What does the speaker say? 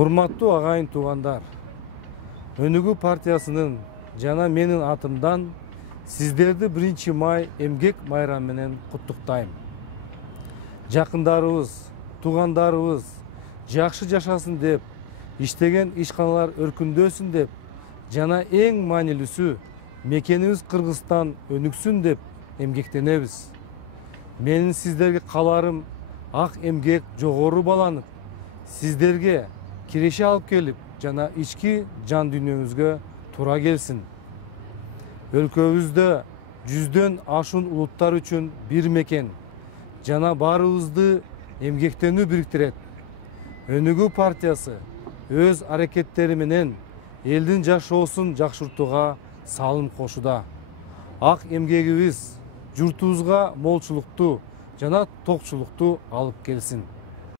Урматтуу агайын туугандар, Өнүгүү партиясынын жана менин атымдан сиздерди 1 май эмгек майрамы менен куттуктайм. Жакындарыбыз, туугандарыбыз жакшы жашасын деп, иштеген ишканалар өркүндөсүн деп, жана эң маанилүүсү мекенибиз Кыргызстан өнүксүн деп эмгектенебиз. Менин сиздерге кааларым ак эмгек жогору баланып, сиздерге киреше алып келип, жана ички жан дүйнөңүзгө туура келсин. Өлкөбүздө 100дөн ашуун улуттар үчүн бир мекен, жана баарыбызды эмгектенүү бириктирет. Өнүгүү партиясы өз аракеттери менен элдин жашоосун жакшыртууга салым кошууда. Ак эмгегибиз журтубузга молчулукту жана токчулукту алып келсин.